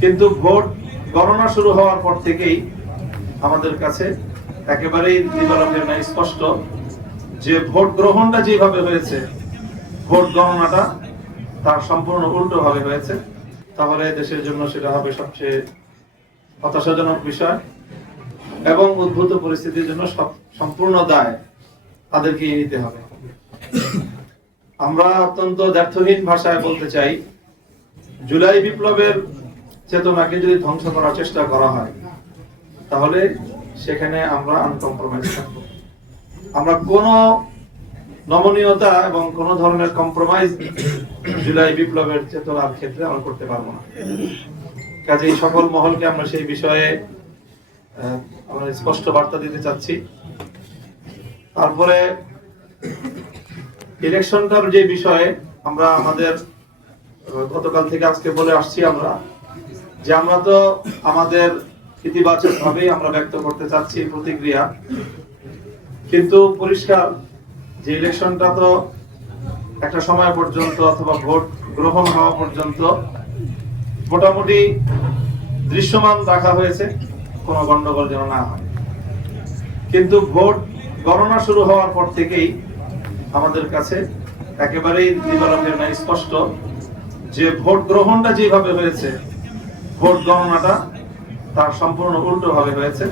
কিন্তু ভোট গণনা শুরু হওয়ার পর থেকেই আমাদের কাছে একেবারেই দিবালোকের ন্যায় স্পষ্ট যে ভোট গ্রহণটা যেভাবে হয়েছে, ভোট গণনাটা তার সম্পূর্ণ উল্টো ভাবে হয়েছে। তাহলে দেশের জন্য সেটা হবে সবচেয়ে হতাশাজনক বিষয় এবং উদ্ভূত পরিস্থিতির জন্য সম্পূর্ণ দায় তাদেরকে নিতে হবে। আমরা অত্যন্ত দ্ব্যর্থহীন ভাষায় বলতে চাই, জুলাই বিপ্লবের চেতনাকে যদি ধ্বংস করার চেষ্টা করা হয় তাহলে সেখানে আমরা আনকম্প্রোমাইজ থাকব। আমরা কোনো নমনীয়তা এবং কোন ধরনের কম্প্রোমাইজ জুলাই বিপ্লবের চেতনার ক্ষেত্রে আমরা করতে পারবো না। কাজেই সকল মহলকে আমরা সেই বিষয়ে আমরা স্পষ্ট বার্তা দিতে চাচ্ছি। তারপরে ইলেকশনটার যে বিষয়ে আমরা আমাদের গতকাল থেকে আজকে বলে আসছি আমরা যে আমরা তো আমাদের ইতিবাচক ভাবেই আমরা ব্যক্ত করতে চাচ্ছি প্রতিক্রিয়া, কিন্তু পরিষ্কার যে ইলেকশনটা তো একটা সময় পর্যন্ত অথবা ভোট গ্রহণ হওয়া পর্যন্ত মোটামুটি দৃশ্যমান রাখা হয়েছে, কোনো গন্ডগোল যেন না হয়। কিন্তু ভোট গণনা শুরু হওয়ার পর থেকেই আমাদের কাছে একেবারেই দিবালোকের ন্যায় স্পষ্ট যে ভোট গ্রহণটা যেভাবে হয়েছে, ভোট গণনাটা তার সম্পূর্ণ উল্টো ভাবে হয়েছে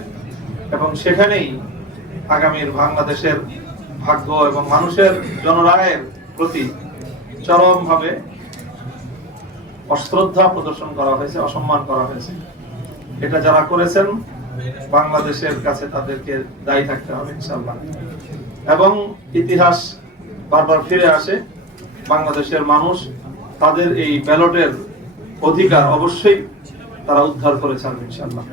এবং সেখানেই আগামীর বাংলাদেশের ভাগ্য এবং মানুষের জনরায়ের প্রতি চরমভাবে অশ্রদ্ধা প্রদর্শন করা হয়েছে, অসম্মান করা হয়েছে। এটা যারা করেছেন বাংলাদেশের কাছে তাদেরকে দায়ী থাকতে হবে ইনশাআল্লাহ। এবং ইতিহাস বারবার ফিরে আসে, বাংলাদেশের মানুষ তাদের এই ব্যালটের অধিকার অবশ্যই তারা উদ্ধার করে ছাড়বে ইনশাআল্লাহ।